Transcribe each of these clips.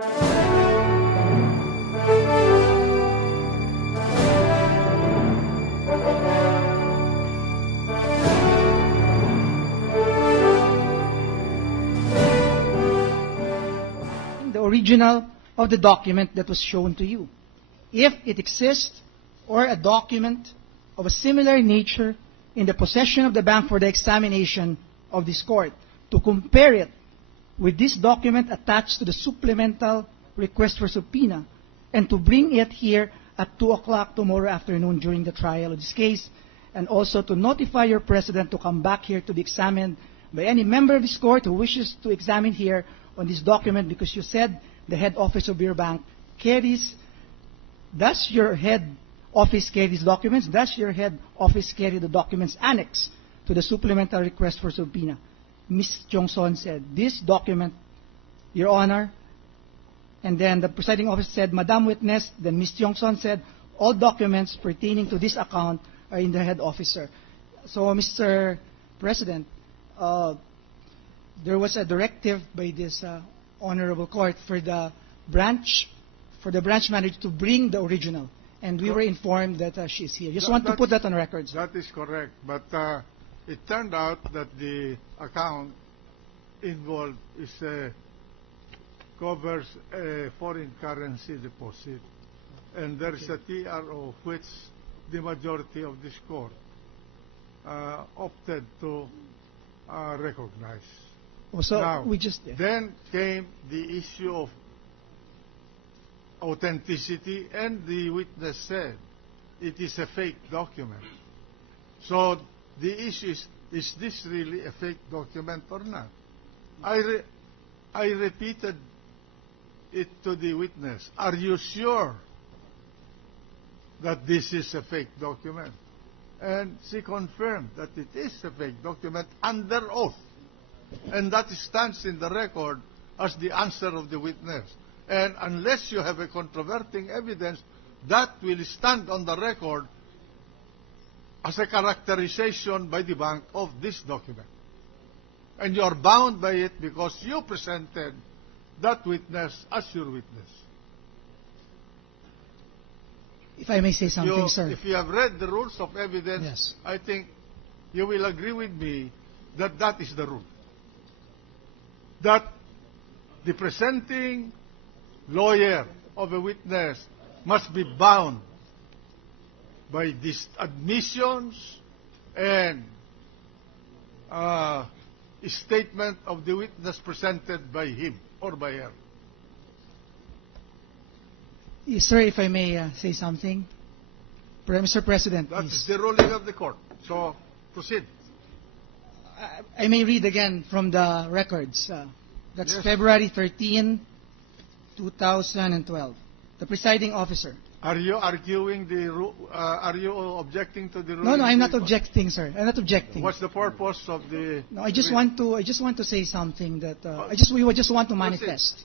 The original of the document that was shown to you, if it exists, or a document of a similar nature in the possession of the bank for the examination of this court, to compare it with this document attached to the supplemental request for subpoena, and to bring it here at 2 o'clock tomorrow afternoon during the trial of this case, and also to notify your president to come back here to be examined by any member of this court who wishes to examine here on this document, because you said the head office of your bank carries. Does your head office carry these documents? Does your head office carry the documents annexed to the supplemental request for subpoena? Ms. Jongson said, this document, Your Honor, and then the presiding officer said, Madam Witness, then Ms. Jongson said, all documents pertaining to this account are in the head officer. So, Mr. President, there was a directive by this honorable court for the branch manager to bring the original, and we were informed that she is here. Just want to put that on record, sir. That is correct, but it turned out that the account involved covers a foreign currency deposit, and there is a TRO which the majority of this court opted to recognize. Oh, so now, we just then came the issue of authenticity, and the witness said it is a fake document. So the issue is this really a fake document or not? I repeated it to the witness. Are you sure that this is a fake document? And she confirmed that it is a fake document under oath. And that stands in the record as the answer of the witness. And unless you have a controverting evidence, that will stand on the record as a characterization by the bank of this document. And you are bound by it because you presented that witness as your witness. If I may say something, sir. If you have read the rules of evidence, yes, I think you will agree with me that that is the rule. That the presenting lawyer of a witness must be bound by these admissions and statement of the witness presented by him or by her. Yes, sir, if I may say something. Mr. President, That's the ruling of the court. So, proceed. I may read again from the records. That's Yes. February 13, 2012. The presiding officer. Are you arguing the are you objecting to the ruling? No, I'm not of the court? objecting, sir. I'm not objecting. What's the purpose of the? No, I just want to say something that we just want to manifest.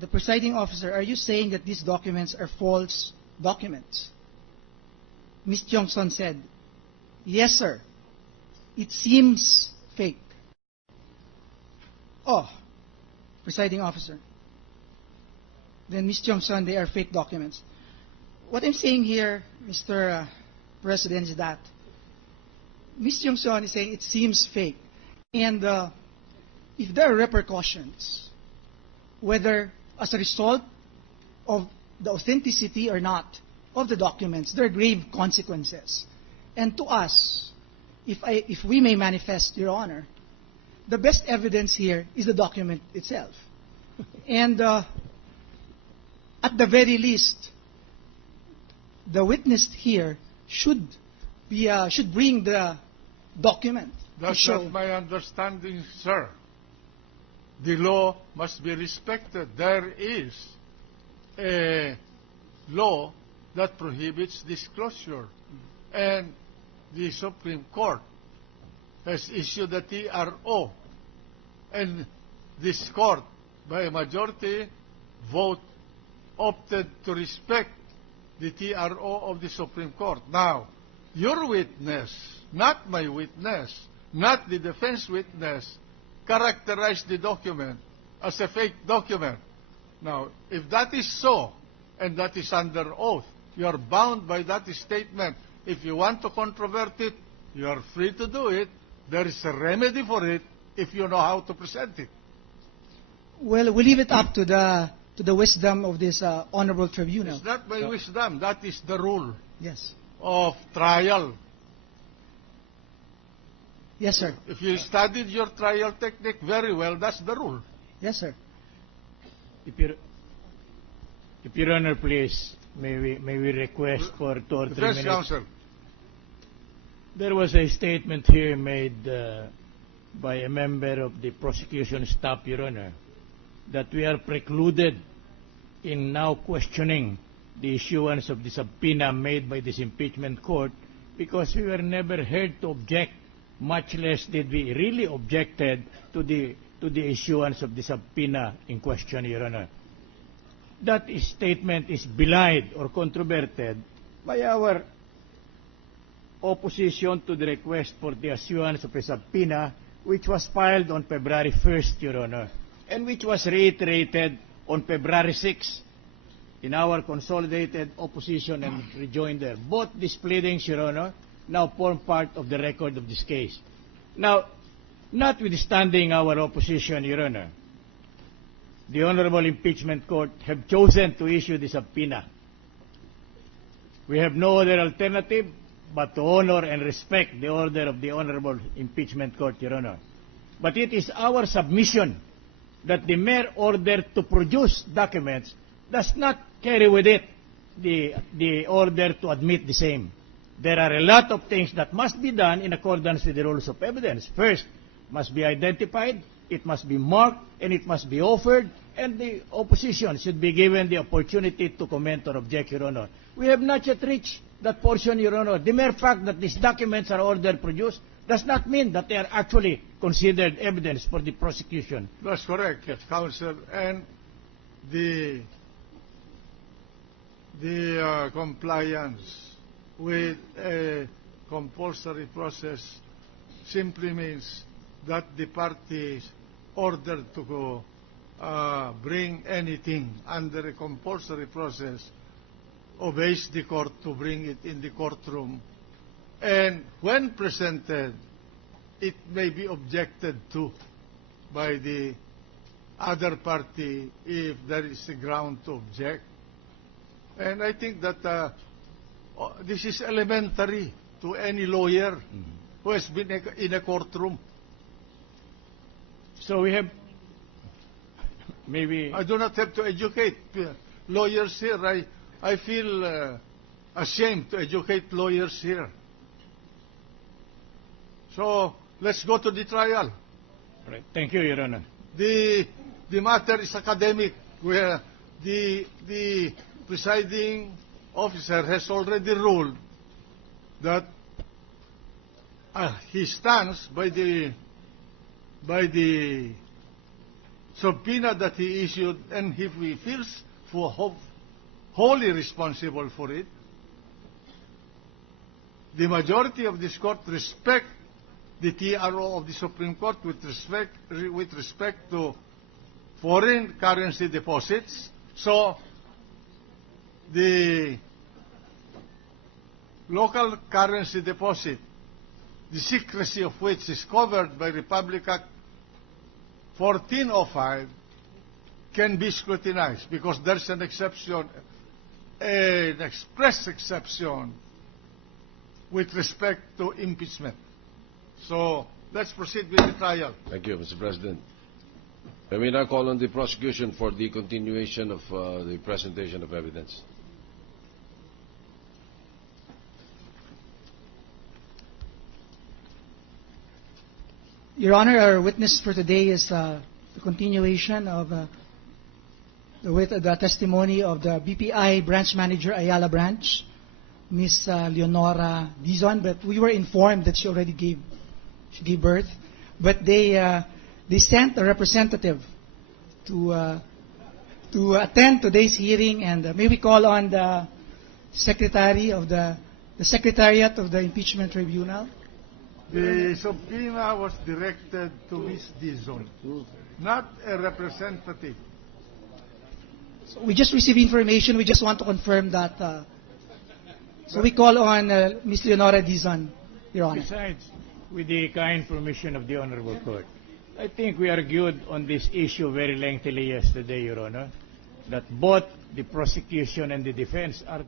The presiding officer, are you saying that these documents are false documents? Ms. Jongson said, yes, sir. It seems fake. Oh, presiding officer. Then Ms. Jongson, they are fake documents. What I'm saying here, Mr. President, is that Ms. Jongson is saying it seems fake. And if there are repercussions, whether as a result of the authenticity or not of the documents, there are grave consequences. And to us, if we may manifest, Your Honor, the best evidence here is the document itself. And at the very least, the witness here should bring the document to show. That's my understanding, sir. The law must be respected. There is a law that prohibits disclosure. And the Supreme Court has issued a TRO. And this court, by a majority vote, opted to respect the TRO of the Supreme Court. Now, your witness, not my witness, not the defense witness, characterized the document as a fake document. Now, if that is so, and that is under oath, you are bound by that statement. If you want to controvert it, you are free to do it. There is a remedy for it if you know how to present it. Well, we leave it up to the wisdom of this honorable tribunal. It's not my wisdom. That is the rule Yes. of trial. Yes, sir. If you studied your trial technique very well, that's the rule. Yes, sir. If Your Honor, please, may we request for 2 or 3 Defense minutes? counsel. There was a statement here made by a member of the prosecution staff, Your Honor, that we are precluded in now questioning the issuance of the subpoena made by this impeachment court because we were never heard to object, much less did we really objected to the issuance of the subpoena in question, Your Honor. That statement is belied or controverted by our opposition to the request for the issuance of a subpoena, which was filed on February 1st, Your Honor, and which was reiterated on February 6th in our consolidated opposition and rejoinder. Both these pleadings, Your Honor, now form part of the record of this case. Now, notwithstanding our opposition, Your Honor, the Honorable Impeachment Court have chosen to issue the subpoena. We have no other alternative but to honor and respect the order of the Honorable Impeachment Court, Your Honor. But it is our submission that the mere order to produce documents does not carry with it the order to admit the same. There are a lot of things that must be done in accordance with the rules of evidence. First, must be identified, it must be marked, and it must be offered, and the opposition should be given the opportunity to comment or object, Your Honor. We have not yet reached that portion, Your Honor. The mere fact that these documents are ordered produced does not mean that they are actually considered evidence for the prosecution. That's correct, yes, counsel. And the compliance with a compulsory process simply means that the parties ordered to go bring anything under a compulsory process obeys the court to bring it in the courtroom. And when presented, it may be objected to by the other party if there is a ground to object. And I think that this is elementary to any lawyer who has been in a courtroom. So we have maybe... I do not have to educate lawyers here. I feel ashamed to educate lawyers here. So let's go to the trial. Right. Thank you, Your Honor. The matter is academic, where the presiding officer has already ruled that he stands by the subpoena that he issued, and if he feels wholly responsible for it, the majority of this court respect the TRO of the Supreme Court with respect to foreign currency deposits. So the local currency deposit, the secrecy of which is covered by Republic Act 1405, can be scrutinized because there's an exception, an express exception with respect to impeachment. So let's proceed with the trial. Thank you, Mr. President. May we now call on the prosecution for the continuation of the presentation of evidence. Your Honor, our witness for today is the continuation of the testimony of the BPI branch manager, Ayala branch, Miss Leonora Dizon, but we were informed that she already gave birth. But they sent a representative to attend today's hearing, and may we call on the secretary of the Secretariat of the Impeachment Tribunal. The subpoena was directed to Miss Dizon, not a representative. So we just received information. We just want to confirm that. So we call on Ms. Leonora Dizon, Your Honor. Besides, with the kind permission of the Honorable Court, I think we argued on this issue very lengthily yesterday, Your Honor, that both the prosecution and the defense are